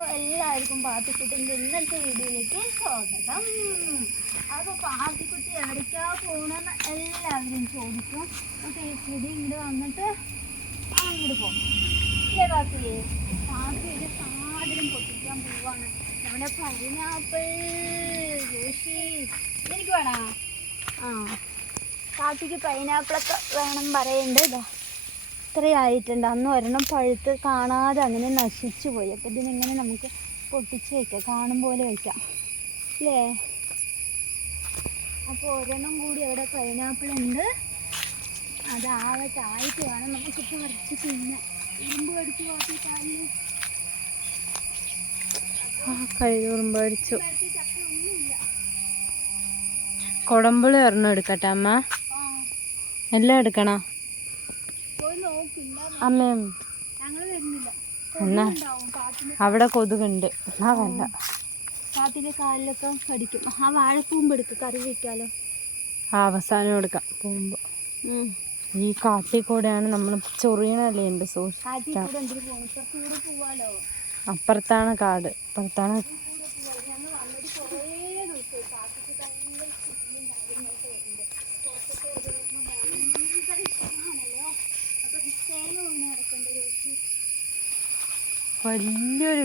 എല്ലാവർക്കും പാത്തിക്കുട്ടിന്റെ ഇന്നത്തെ വീഡിയോയിലേക്ക് സ്വാഗതം. അപ്പോൾ പാത്തിക്കുട്ടി എവിടേക്കാ പോകണമെന്ന് എല്ലാവരും ചോദിക്കും. അപ്പോൾ ഈ ചെടി ഇങ്ങോട്ട് വന്നിട്ട് അങ്ങോട്ട് പോകും ഇല്ലേ പാപ്പി പാപ്പി ഒരു സാധനം പൊട്ടിക്കാൻ പോവാണ്. നമ്മുടെ പൈനാപ്പിൾ ജോഷി. എനിക്ക് വേണോ? ആ പാത്തിക്ക് പൈനാപ്പിളൊക്കെ വേണം പറയുന്നുണ്ട് ഇതാ. ഇത്രയായിട്ടുണ്ട്. അന്ന് ഒരെണ്ണം പഴുത്ത് കാണാതെ അങ്ങനെ നശിച്ചു പോയി. അപ്പോൾ ഇതിനെങ്ങനെ നമുക്ക് പൊട്ടിച്ച് വയ്ക്കാം കാണും പോലെ വയ്ക്കാം അല്ലേ? അപ്പോൾ ഒരെണ്ണം കൂടി അവിടെ പൈനാപ്പിൾ ഉണ്ട്. അതാവട്ടെ ആയിട്ട് വേണം നമുക്കിപ്പോൾ വരച്ച് തിന്നാൻ ഇരുമ്പ് കടിച്ച് കോപ്പി കാലിൽ ആ കഴിയുറുമ്പ് അടിച്ചു കൊടമ്പുളി ഒരെണ്ണം എടുക്കട്ടെ അമ്മ? എല്ലാം എടുക്കണോ? അമ്മയും എന്നാ അവിടെ കൊതുകുണ്ട്. എന്നാ വേണ്ട കാട്ടിലെ കാലിലൊക്കെ കടിക്കും. ആ വാഴപ്പൂമ്പ് എടുക്കും കറി വെക്കാലോ. ആ അവസാനം എടുക്കാം. പൂമ്പ്. ഈ കാട്ടിൽ കൂടെയാണ് നമ്മൾ ചൊറിയണല്ലേ എന്റെ സൂക്ഷിക്കാം അപ്പുറത്താണ് കാട്. അപ്പുറത്താണ് കൂടെ പോവാലോ ഞങ്ങൾ വന്നിട്ട് കുറേ ദിവസമായി കാട്ടിക്ക് ഭയങ്കര ശുചിയും കാര്യങ്ങളൊക്കെ വരുന്നുണ്ട് പുറത്തൊക്കെ ഒരു ഭയങ്കര ഇഷ്ടമാണല്ലോ അപ്പൊ തേങ്ങ വീണ് കിടക്കണ്ട ചോദിച്ചു വലിയൊരു കാടായിട്ടുണ്ട് അത് ഇലയായിരുന്നു തേങ്ങയല്ല ഛെ, ആ അതെ അതെ തേങ്ങയല്ല ഇലയായിരുന്നു അതെ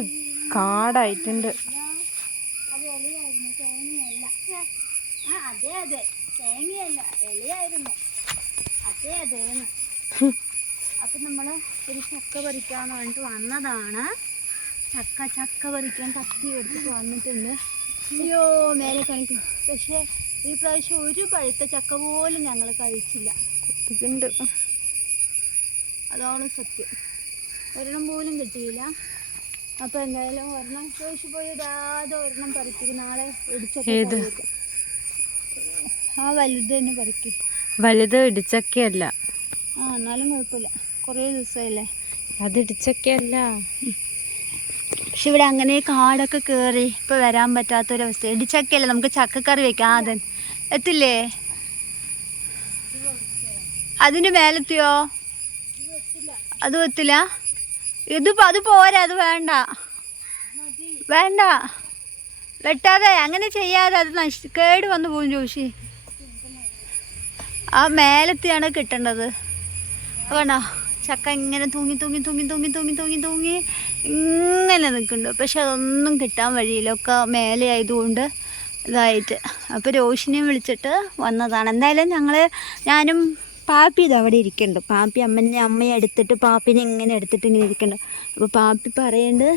കാടായിട്ടുണ്ട്. അപ്പൊ നമ്മൾ ഒരു ചക്ക പറിക്കാന്ന് പറഞ്ഞിട്ട് വന്നതാണ് ചക്ക ചക്ക പറിക്കാൻ കത്തി എടുത്തിട്ട് വന്നിട്ടുണ്ട് അയ്യോ മേലെ കാണിക്കും പക്ഷെ ഈ പ്രാവശ്യം ഒരു പഴുത്ത ചക്ക പോലും ഞങ്ങൾ കഴിച്ചില്ല അതാണ് സത്യം. ഒരെണ്ണം പോലും കിട്ടിയില്ല. അപ്പൊ എന്തായാലും ഒരെണ്ണം ചോദിച്ചു പോയി. ഇതാതെ ഒരെണ്ണം പറിക്കും. നാളെ ഇടിച്ചൊക്കെ ആ വലുത് തന്നെ പറിക്കും. വലുത് ഇടിച്ചക്കയല്ല. ആ എന്നാലും കുഴപ്പമില്ല. കുറേ ദിവസമല്ലേ അത് ഇടിച്ചക്കയല്ല. പക്ഷെ ഇവിടെ അങ്ങനെ കാടൊക്കെ കയറി ഇപ്പൊ വരാൻ പറ്റാത്തൊരവസ്ഥ ഇടിച്ചൊക്കെയല്ല? നമുക്ക് ചക്കക്കറി വെക്കാം. ആദ്യം എത്തില്ലേ? അതിന് മേലെത്തിയോ? അത് എത്തില്ല? ഇത് പ- അത് പോരാ അത് വേണ്ട. വേണ്ട. വെട്ടാതെ അങ്ങനെ ചെയ്യാതെ അത് നശി കേട് വന്നു പോകും ജോഷി. ആ മേലത്തെയാണ് കിട്ടേണ്ടത്. വേണ്ട ചക്ക ഇങ്ങനെ തൂങ്ങി തൂങ്ങി തൂങ്ങി തൂങ്ങി തൂങ്ങി തൂങ്ങി തൂങ്ങി ഇങ്ങനെ നിൽക്കുന്നുണ്ട്. പക്ഷെ അതൊന്നും കിട്ടാൻ വഴിയില്ല. ഒക്കെ മേലെ ആയതുകൊണ്ട് ഇതായിട്ട്. അപ്പോൾ രോഷിനെയും വിളിച്ചിട്ട് വന്നതാണ്. എന്തായാലും ഞങ്ങൾ ഞാനും പാപ്പി ഇത് അവിടെ ഇരിക്കുന്നുണ്ട്. പാപ്പി അമ്മനെ അമ്മയെ എടുത്തിട്ട് പാപ്പിനെ ഇങ്ങനെ എടുത്തിട്ട് ഇങ്ങനെ ഇരിക്കുന്നുണ്ട്. അപ്പോൾ പാപ്പി പറയുന്നുണ്ട്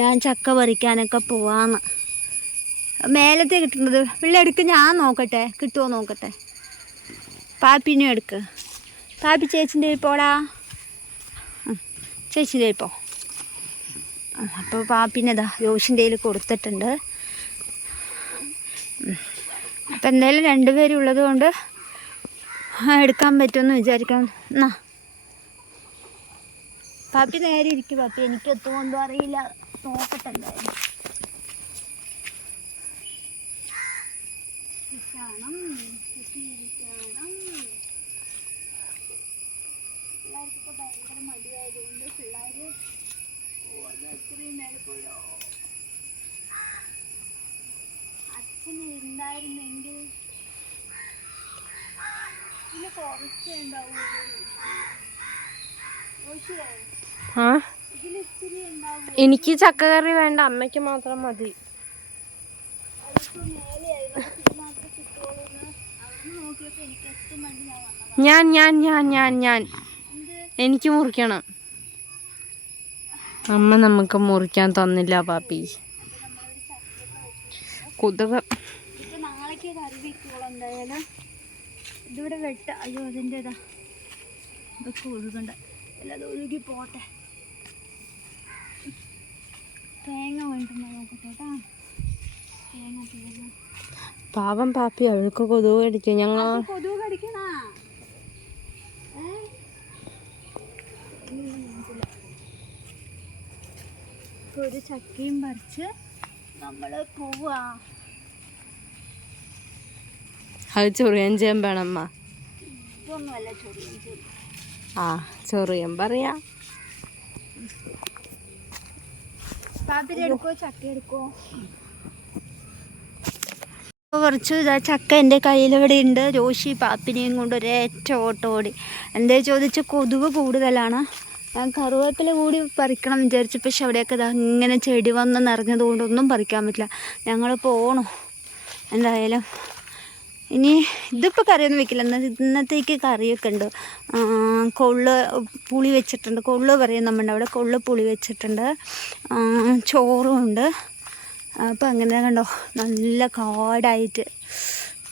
ഞാൻ ചക്ക പറിക്കാനൊക്കെ പോവാന്ന്. മേലത്തെ കിട്ടുന്നത് പിള്ളേ എടുക്ക് ഞാൻ നോക്കട്ടെ കിട്ടുമോ നോക്കട്ടെ? പാപ്പിനും എടുക്ക്. പാപ്പി ചേച്ചിന്റെ പോടാ. ചേച്ചിന്റെ പോ. അപ്പോൾ പാപ്പിനെതാ ജോഷിന്റെ കൊടുത്തിട്ടുണ്ട്. അപ്പം എന്തായാലും രണ്ടുപേരും ഉള്ളത് കൊണ്ട് എടുക്കാൻ പറ്റുമെന്ന് വിചാരിക്കണം. എന്നാ പാപ്പി നേരെ ഇരിക്കും പാപ്പി. എനിക്ക് എത്തുമെന്തോ അറിയില്ല. നോക്കട്ടെ എന്തായാലും. ഇരിക്കണം, ഇരിക്കണം. പിള്ളേർക്കിപ്പോ ഭയങ്കര മടിയായതുകൊണ്ട് പിള്ളേര് ഓ, അത് അത്രയും മേലെ പോയോ അച്ഛൻ ഉണ്ടായിരുന്നെങ്കിൽ ഇതിന് കുറച്ചേ ഉണ്ടാവുള്ളൂ ജോഷിയേ, എനിക്ക് ചക്കക്കറി വേണ്ട അമ്മയ്ക്ക് മാത്രം മതി. ഞാൻ ഞാൻ ഞാൻ ഞാൻ ഞാൻ. എനിക്ക് മുറിക്കണം. അമ്മ നമുക്ക് മുറിക്കാൻ തന്നില്ല പാപ്പി. കുതുക ഇതിവിടെ വെട്ട. അയ്യോ അതിന്റെ ഇതാ ഇതൊക്കെ ഒഴുകണ്ട. അത് ഒഴുകി പോട്ടെ. തേങ്ങ വേണ്ടുന്ന നോക്കട്ടെ കേട്ടാ. തേങ്ങ തേങ്ങ. പാവം പാപ്പി അവൾക്ക് കൊതുക് കടിക്കും. ഞങ്ങൾ കൊതുക് കടിക്കണ. ഒരു ചക്കയും പറിച്ച് നമ്മൾ പോവാ. അത് ചൊറിയാൻ ചെയ്യാൻ വേണം അമ്മ ഇതൊന്നുമല്ല ചൊറിയും ആ ചൊറിയൻ പറയാ കുറച്ചു ഇതാ ചക്ക എന്റെ കയ്യിലിവിടെ ഉണ്ട്. ജോഷി പാപ്പിനെയും കൊണ്ട് ഒരേറ്റ ഓട്ടം ഓടി. എന്തേ ചോദിച്ച കൊതുക് കൂടുതലാണ്. ഞാൻ കറുവേപ്പില കൂടി പറിക്കണം വിചാരിച്ചു. പക്ഷെ അവിടെയൊക്കെ ഇതാ ഇങ്ങനെ ചെടി വന്ന് നിറഞ്ഞതുകൊണ്ടൊന്നും പറിക്കാൻ പറ്റില്ല. ഞങ്ങൾ പോകണം എന്തായാലും ഇനി ഇതിപ്പോൾ കറിയൊന്നും വെക്കില്ല. ഇന്നത്തേക്ക് കറിയൊക്കെ ഉണ്ട്. കൊള്ള് പുളി വെച്ചിട്ടുണ്ട്. കൊള്ള് പറയും നമ്മുടെ അവിടെ. കൊള്ള് പുളി വെച്ചിട്ടുണ്ട്. ചോറും ഉണ്ട്. അപ്പോൾ അങ്ങനെ കണ്ടോ നല്ല കാടായിട്ട്.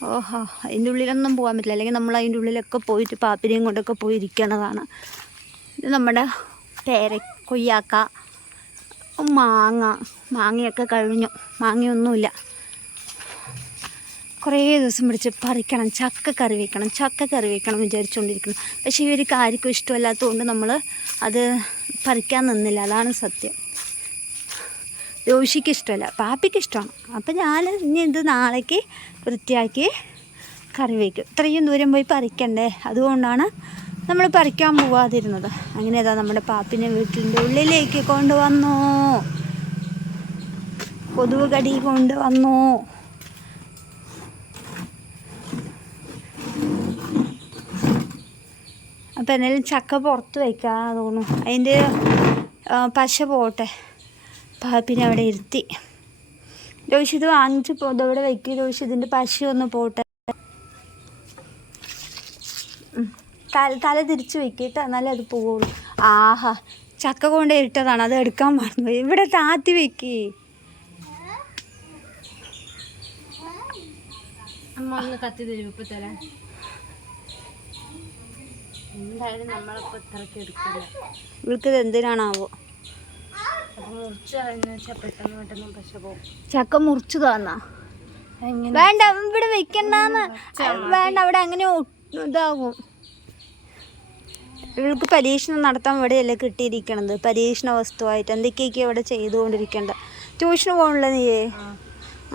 ഓഹോ അതിന്റെ ഉള്ളിലൊന്നും പോകാൻ പറ്റില്ല. അല്ലെങ്കിൽ നമ്മൾ അതിന്റെ ഉള്ളിലൊക്കെ പോയിട്ട് പാപ്പിനെയും കൊണ്ടൊക്കെ പോയി ഇരിക്കണതാണ്. ഇത് നമ്മുടെ പേര കൊയ്യാക്ക മാങ്ങ. മാങ്ങയൊക്കെ കഴിഞ്ഞു. മാങ്ങയൊന്നുമില്ല. കുറേ ദിവസം പിടിച്ച് പറിക്കണം ചക്ക കറി വെക്കണം ചക്ക കറി വെക്കണം വിചാരിച്ചുകൊണ്ടിരിക്കണം പക്ഷേ ഇവർക്ക് ആർക്കും ഇഷ്ടമല്ലാത്തതുകൊണ്ട് നമ്മൾ അത് പറിക്കാൻ നിന്നില്ല. അതാണ് സത്യം. രോഷിക്ക് ഇഷ്ടമല്ല. പാപ്പിക്ക് ഇഷ്ടമാണ്. അപ്പം ഞാൻ ഇനി ഇത് നാളേക്ക് വൃത്തിയാക്കി കറി വയ്ക്കും ഇത്രയും ദൂരം പോയി പറിക്കണ്ടേ? അതുകൊണ്ടാണ് നമ്മൾ പറിക്കാൻ പോവാതിരുന്നത്. അങ്ങനെ ഇതാ നമ്മുടെ പാപ്പിനെ വീട്ടിന്റെ ഉള്ളിലേക്ക് കൊണ്ടുവന്നു. കൊതുക് കടി കൊണ്ടുവന്നു. അപ്പോൾ എന്തെങ്കിലും ചക്ക പുറത്ത് വയ്ക്കാം തോന്നുന്നു. അതിന്റെ പശ പോട്ടെ. പിന്നെ അവിടെ ഇരുത്തി. രോഷി ഇത് വാങ്ങിച്ച് ഇതവിടെ വയ്ക്കും രോഷി ഇതിന്റെ പശ ഒന്ന് പോട്ടെ. തല തല തിരിച്ച് വെക്കിയിട്ട് എന്നാലേ അത് പോവുള്ളൂ. ആഹാ ചക്ക കൊണ്ട് ഇട്ടതാണ് അത് എടുക്കാൻ മറന്നു ഇവിടെ താത്തി വെക്കി. അമ്മ ഒന്ന് കത്തി തരും ഇപ്പൊ തരാൻ എന്തായാലും നമ്മളിപ്പോൾ ഇത്രയ്ക്ക് എടുക്കില്ല. ഇവൾക്കിത് എന്തിനാണാവോ? ചക്ക മുറിച്ചു തന്നാ? വേണ്ട ഇവിടെ വെക്കണ്ടെന്ന്. വേണ്ട അവിടെ അങ്ങനെ ഇതാകും ഇവൾക്ക് പരീക്ഷണം നടത്താൻ ഇവിടെയല്ലേ കിട്ടിയിരിക്കണത്? പരീക്ഷണ വസ്തുവായിട്ട്. എന്തൊക്കെയൊക്കെ ഇവിടെ ചെയ്തുകൊണ്ടിരിക്കേണ്ട? ട്യൂഷന് പോകണില്ല നീയേ?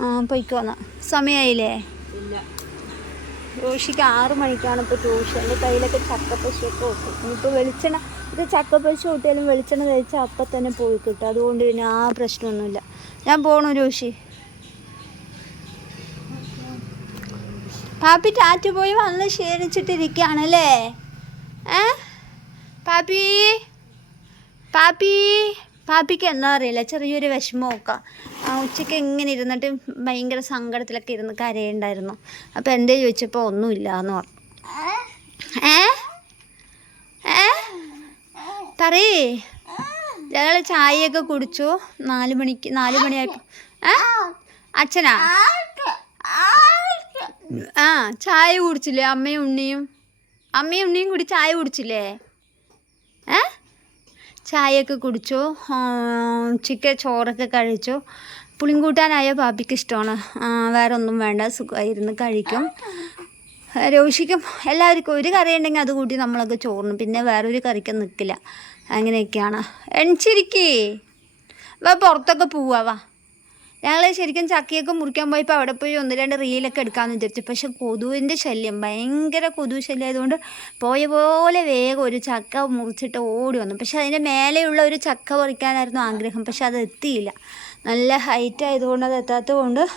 ആ. പൊയ്ക്കോന്ന സമയമായില്ലേ രോഷിക്ക് ആറ് മണിക്കാണ് ഇപ്പോൾ ട്യൂഷൻ എന്റെ കയ്യിലൊക്കെ ചക്കപ്പശയൊക്കെ ഒട്ടും. ഇനിയിപ്പോൾ വെളിച്ചെണ്ണ ഇത് ചക്കപ്പശു ഒട്ടിയാലും വെളിച്ചെണ്ണ കഴിച്ചാൽ അപ്പം തന്നെ പോയി കിട്ടും. അതുകൊണ്ട് പിന്നെ ആ പ്രശ്നമൊന്നുമില്ല. ഞാൻ പോകണു രോഷി പാപ്പി ടാറ്റ പോയി വന്ന് ക്ഷീണിച്ചിട്ടിരിക്കുകയാണല്ലേ? ഏ? പാപ്പി? പാപ്പി? പാപ്പിക്ക് എന്താ അറിയില്ല ചെറിയൊരു വിഷമമൊക്കെ. ഉച്ചയ്ക്ക് എങ്ങനെ ഇരുന്നിട്ട് ഭയങ്കര സങ്കടത്തിലൊക്കെ ഇരുന്ന് കരയുണ്ടായിരുന്നു. അപ്പോൾ എന്തേ ചോദിച്ചപ്പോൾ ഒന്നുമില്ല എന്ന് പറഞ്ഞു. ഏ? ഏ? പറയേ. ഞങ്ങൾ ചായയൊക്കെ കുടിച്ചു. നാല് മണിക്ക് നാല് മണിയായി ഏ? അച്ഛനാ? ആ ചായ കുടിച്ചില്ലേ? അമ്മയും ഉണ്ണിയും അമ്മയും ഉണ്ണിയും കൂടി ചായ കുടിച്ചില്ലേ? ചായയൊക്കെ കുടിച്ചു. ഉച്ചയ്ക്ക് ചോറൊക്കെ കഴിച്ചു. പുളിങ്കൂട്ടാനായ പാപ്പിക്ക് ഇഷ്ടമാണ്. വേറെ ഒന്നും വേണ്ട സുഖമായിരുന്നു കഴിക്കും. രോഷിക്കും എല്ലാവർക്കും ഒരു കറി ഉണ്ടെങ്കിൽ അത് കൂട്ടി നമ്മളൊക്കെ ചോറിനും. പിന്നെ വേറൊരു കറിക്ക് നിൽക്കില്ല. അങ്ങനെയൊക്കെയാണ്. എണിച്ചിരിക്കേ വാ പുറത്തൊക്കെ പോവാ വാ. ഞങ്ങൾ ശരിക്കും ചക്കയൊക്കെ മുറിക്കാൻ പോയപ്പോൾ അവിടെ പോയി ഒന്ന് രണ്ട് റീലൊക്കെ എടുക്കാമെന്ന് വിചാരിച്ചു. പക്ഷെ കൊതുവിന്റെ ശല്യം ഭയങ്കര കൊതു ശല്യം ആയതുകൊണ്ട് പോയ പോലെ വേഗം ഒരു ചക്ക മുറിച്ചിട്ട് ഓടി വന്നു. പക്ഷെ അതിന്റെ മേലെയുള്ള ഒരു ചക്ക പറിക്കാനായിരുന്നു ആഗ്രഹം പക്ഷെ അത് എത്തിയില്ല. നല്ല ഹൈറ്റ് ആയതുകൊണ്ട് അത് എത്താത്തത് കൊണ്ട്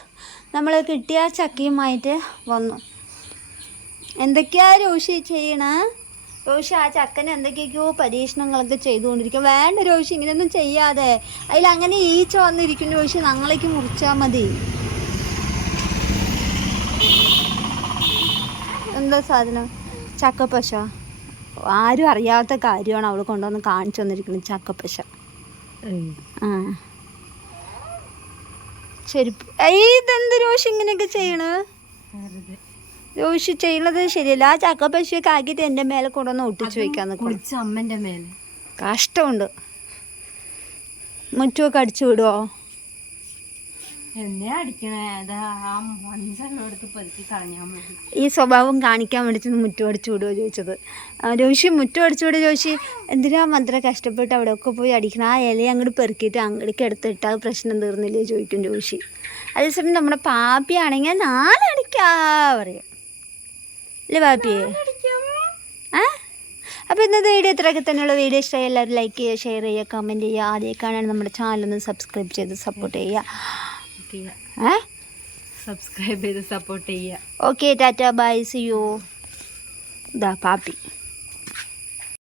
നമ്മൾ കിട്ടിയ ചക്കയുമായിട്ട് വന്നു. എന്തൊക്കെയാ രോഷി ചെയ്യണേ? രോഷി ആ ചക്കൻ എന്തൊക്കെയൊക്കെയോ പരീക്ഷണങ്ങളൊക്കെ ചെയ്തുകൊണ്ടിരിക്കും. വേണ്ട രോഷി ഇങ്ങനെയൊന്നും ചെയ്യാതെ. അതിൽ അങ്ങനെ ഈച്ച വന്നിരിക്കുന്നു രോഷി ഞങ്ങളേക്ക് മുറിച്ചാൽ മതി. എന്താ സാധനം? ചക്കപ്പശ. ആരും അറിയാത്ത കാര്യമാണ് അവൾ കൊണ്ടുവന്ന് കാണിച്ചു വന്നിരിക്കുന്നത് ചക്കപ്പശ. ആ. ശരി ഇതെന്ത് രോഷി ഇങ്ങനെയൊക്കെ ചെയ്യണേ? രോഷി ചെയ്യണത് ശരിയല്ല. ആ ചക്ക പശു ആക്കിയിട്ട് എന്റെ മേലെ കൊണ്ടുവന്ന് ഒട്ടിച്ചു കുളിച്ച അമ്മന്റെ മേലെ. കഷ്ടമുണ്ട്. മുറ്റുമൊക്കെ അടിച്ചു വിടുവോ? ഈ സ്വഭാവം കാണിക്കാൻ വേണ്ടി മുറ്റം അടിച്ചു വിടുവോ ചോദിച്ചത്. ജോഷി മുറ്റം അടിച്ചു വിടുക ജോഷി എന്തിനാ മന്ത്ര കഷ്ടപ്പെട്ട് അവിടെ ഒക്കെ പോയി അടിക്കണം? ആ ഇല അങ്ങോട്ട് പെറുക്കിയിട്ട് അങ്ങോട്ടേക്ക് എടുത്തിട്ടാൽ പ്രശ്നം തീർന്നില്ലേ ചോദിക്കും ജോഷി അതേസമയം നമ്മുടെ പാപ്പിയാണെങ്കിൽ നാലടിക്കാ പറയും. അല്ലേ ബാപ്പിയെ ആ അപ്പോൾ ഇന്നത്തെ വീഡിയോ ഇത്രയൊക്കെ തന്നെയുള്ള. വീഡിയോ ഇഷ്ടമായി എല്ലാവരും ലൈക്ക് ചെയ്യുക ഷെയർ ചെയ്യുക കമന്റ് ചെയ്യുക. ആദ്യമൊക്കെയാണ് നമ്മുടെ ചാനലൊന്ന് സബ്സ്ക്രൈബ് ചെയ്ത് സപ്പോർട്ട് ചെയ്യുക. ഏ? സബ്സ്ക്രൈബ് ചെയ്ത് സപ്പോർട്ട് ചെയ്യുക. Okay tata. Bye see you ദാ പാപ്പി.